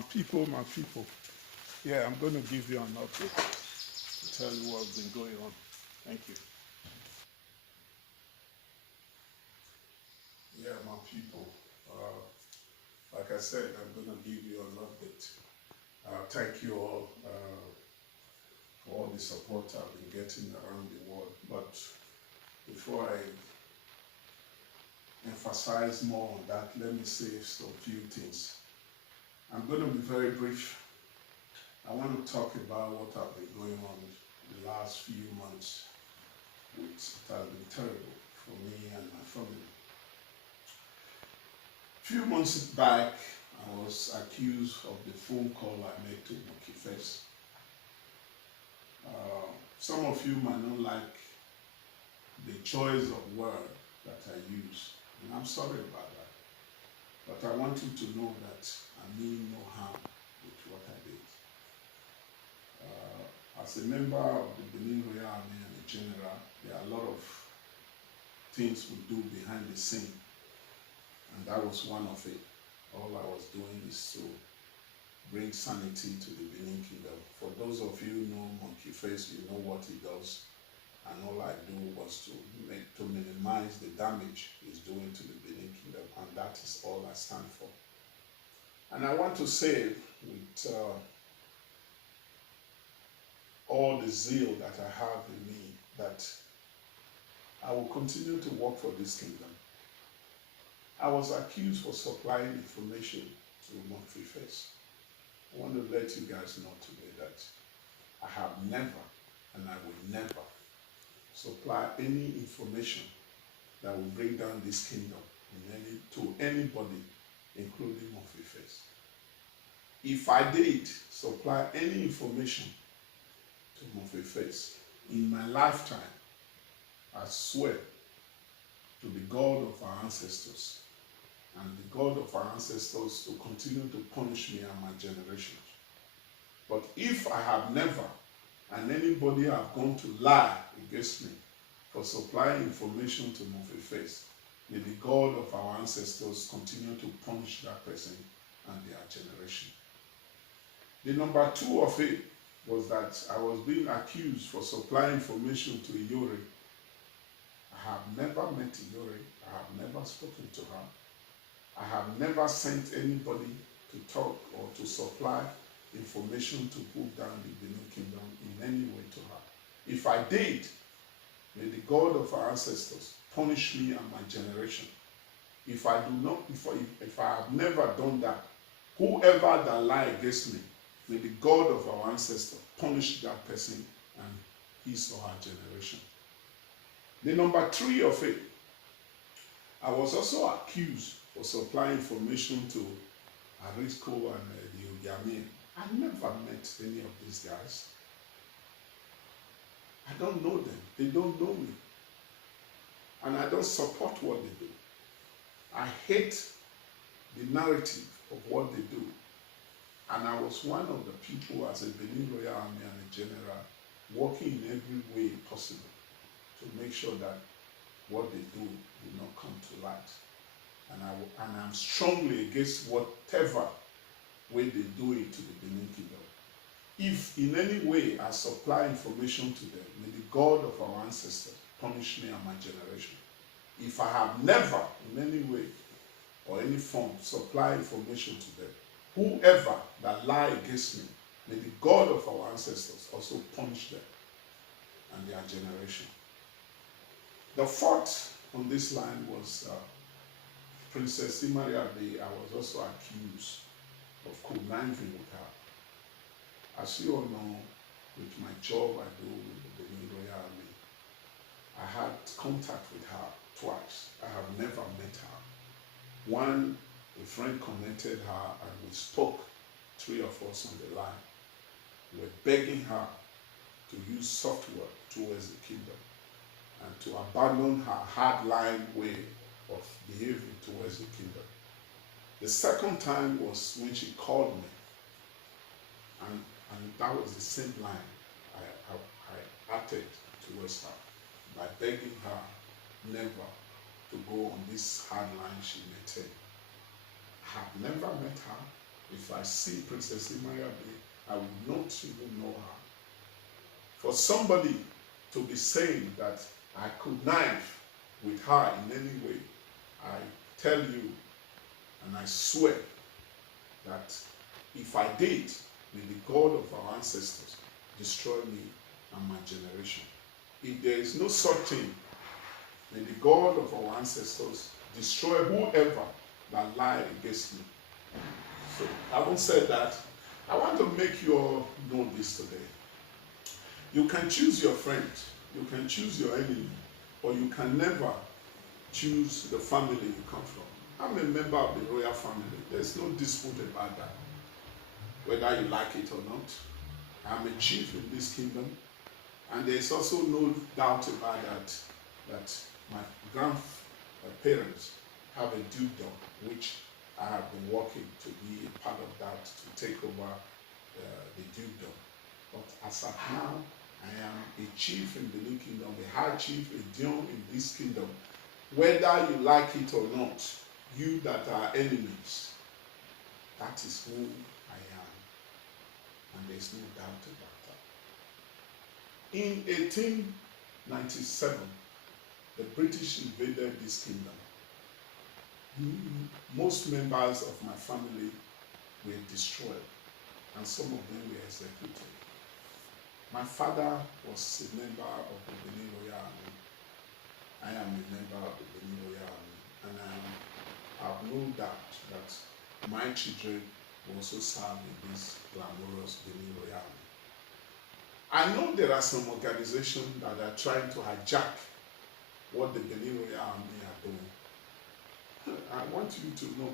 My people, yeah, I'm going to give you an update to tell you what's been going on. Thank you. Yeah, my people, like I said, I'm going to give you an update. Thank you all for all the support I've been getting around the world. But before I emphasize more on that, let me say some few things. I'm going to be very brief. I want to talk about what has been going on the last few months, which has been terrible for me and my family. A few months back, I was accused of the phone call I made to Mokifes. Some of you might not like the choice of word that I use, and I'm sorry about that. But I want you to know that I mean no harm with what I did. As a member of the Benin Royal Army and a general, there are a lot of things we do behind the scene, and that was one of it. All I was doing is to bring sanity to the Benin Kingdom. For those of you who know Monkey Face, you know what he does, and all I do was to minimize the damage he's doing to the Benin Kingdom, and that is all I stand for. And I want to say with all the zeal that I have in me that I will continue to work for this kingdom. I was accused for supplying information to Monkey Face. I want to let you guys know today that I have never and I will never supply any information that will bring down this kingdom to anybody, including Monkey Face. If I did supply any information to Monkey Face in my lifetime, I swear to the God of our ancestors and the God of our ancestors to continue to punish me and my generations. But if I have never, and anybody have gone to lie against me for supplying information to Monkey Face, may the God of our ancestors continue to punish that person and their generation. The number two of it was that I was being accused for supplying information to Iyore. I have never met Iyore. I have never spoken to her. I have never sent anybody to talk or to supply information to put down the Benin Kingdom in any way to her. If I did, may the God of our ancestors punish me and my generation. If I do not, if I have never done that, whoever that lie against me, may the God of our ancestors punish that person and his or her generation. The number three of it, I was also accused for supplying information to Arisco and the Ogiamien. I never met any of these guys. I don't know them. They don't know me. And I don't support what they do. I hate the narrative of what they do. And I was one of the people as a Benin Royal Army and a general working in every way possible to make sure that what they do will not come to light. And I'm strongly against whatever way they do it to the Benin Kingdom. If in any way I supply information to them, may the God of our ancestors punish me and my generation. If I have never in any way or any form supply information to them, whoever that lie against me, may the God of our ancestors also punish them and their generation. The fourth on this line was Princess Imaria Day. I was also accused of conniving with her. As you all know, with my job I do with the Benin Royal Army, I had contact with her twice. I have never met her. One, a friend connected her and we spoke, three of us on the line. We were begging her to use software towards the kingdom and to abandon her hardline way of behaving towards the kingdom. The second time was when she called me, and that was the same line I acted towards her by begging her never to go on this hard line she maintained. I have never met her. If I see Princess Imayabe, I will not even know her. For somebody to be saying that I connive with her in any way, I tell you and I swear that if I did, may the God of our ancestors destroy me and my generation. If there is no such thing, may the God of our ancestors destroy whoever that lie against me. So, having said that, I want to make you all know this today. You can choose your friend, you can choose your enemy, but you can never choose the family you come from. I'm a member of the royal family. There's no dispute about that, whether you like it or not. I'm a chief in this kingdom, and there's also no doubt about that my grandparents have a dukedom, which I have been working to be a part of that, to take over the dukedom. But as of now, I am a chief in the new kingdom, a high chief, a JION in this kingdom. Whether you like it or not, you that are enemies, that is who I am. And there's no doubt about that. In 1897, the British invaded this kingdom. Most members of my family were destroyed, and some of them were executed. My father was a member of the Benin Royal Army. I am a member of the Benin Royal Army, and I have no doubt that my children will also serve in this glamorous Benin Royal Army. I know there are some organizations that are trying to hijack what the Benin Royal Army are doing. I want you to know,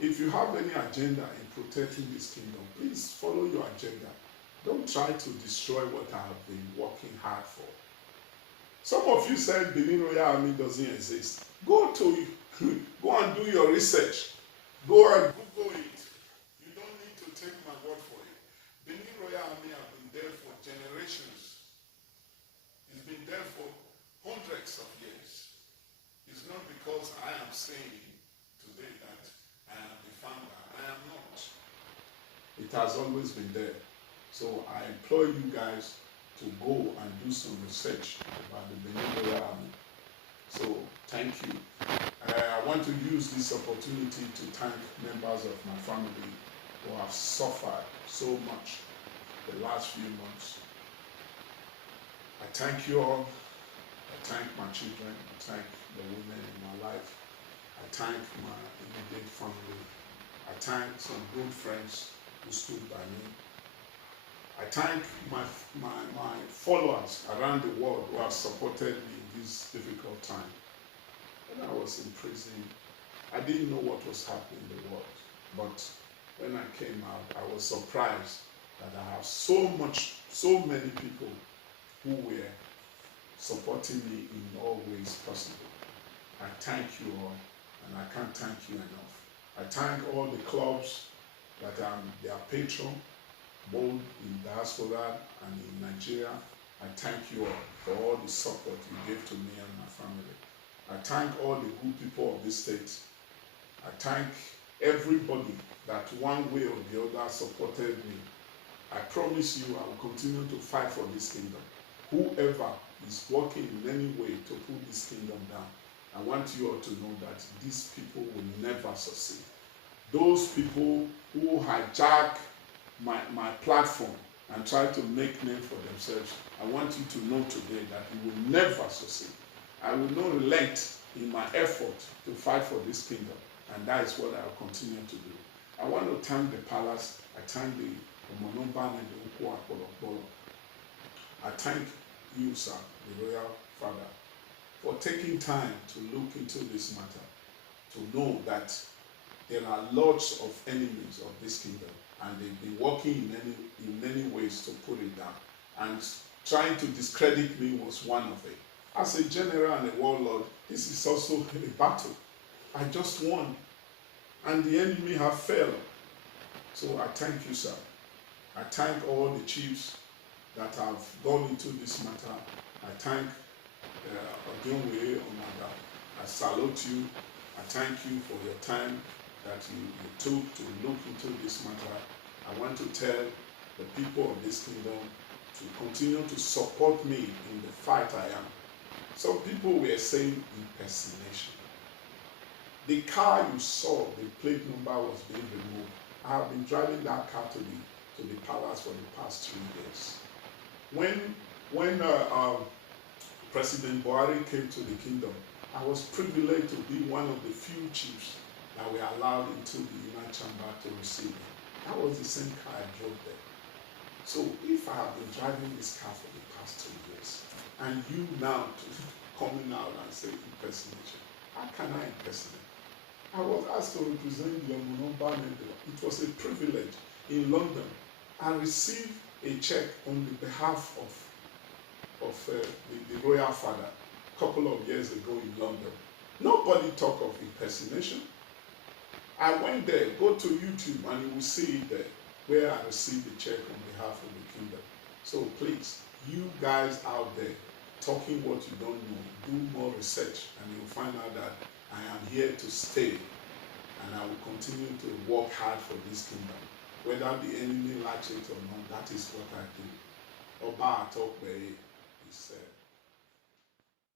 if you have any agenda in protecting this kingdom, please follow your agenda. Don't try to destroy what I have been working hard for. Some of you said Benin Royal Army doesn't exist. Go and do your research. Go and Google it. You don't need to take my word for it. Benin Royal Army have been there for generations. It's been there for hundreds of years. It's not because I am saying today that I am the founder. I am not. It has always been there. So I implore you guys to go and do some research about the Benin Royal Army. So thank you. I want to use this opportunity to thank members of my family who have suffered so much the last few months. I thank you all. I thank my children. I thank the women in my life. I thank my immediate family. I thank some good friends who stood by me. I thank my followers around the world who have supported me in this difficult time. When I was in prison, I didn't know what was happening in the world. But when I came out, I was surprised that I have so many people who were supporting me in all ways possible. I thank you all, and I can't thank you enough. I thank all the clubs that I'm their patron, both in diaspora and in Nigeria. I thank you all for all the support you gave to me and my family. I thank all the good people of this state. I thank everybody that one way or the other supported me. I promise you I will continue to fight for this kingdom. Whoever is working in any way to put this kingdom down, I want you all to know that these people will never succeed. Those people who hijack my platform and try to make name for themselves, I want you to know today that you will never succeed. I will not relent in my effort to fight for this kingdom, and that is what I will continue to do. I want to thank the palace. I thank the Monomban and the Okoro. I thank you, sir, the royal father, for taking time to look into this matter, to know that there are lots of enemies of this kingdom, and they've been working in many ways to put it down. And trying to discredit me was one of it. As a general and a warlord, this is also a battle. I just won, and the enemy have failed. So I thank you, sir. I thank all the chiefs that have gone into this matter. I thank Odionwe Onaga. I salute you. I thank you for your time. that you took to look into this matter. I want to tell the people of this kingdom to continue to support me in the fight I am. Some people were saying impersonation. The car you saw, the plate number was being removed. I have been driving that car to the palace for the past 3 years. When President Buhari came to the kingdom, I was privileged to be one of the few chiefs that were allowed into the United Chamber to receive him. That was the same car I drove there. So if I have been driving this car for the past 2 years, and you now coming out and say impersonation, how can I impersonate? I was asked to represent the Omonomba. It was a privilege in London. I received a check on the behalf of the royal father a couple of years ago in London. Nobody talked of impersonation. I went there, go to YouTube, and you will see it there, where I received the check on behalf of the kingdom. So please, you guys out there, talking what you don't know, do more research, and you'll find out that I am here to stay, and I will continue to work hard for this kingdom. Whether the enemy likes it or not, that is what I do. Oba Atokwe is said.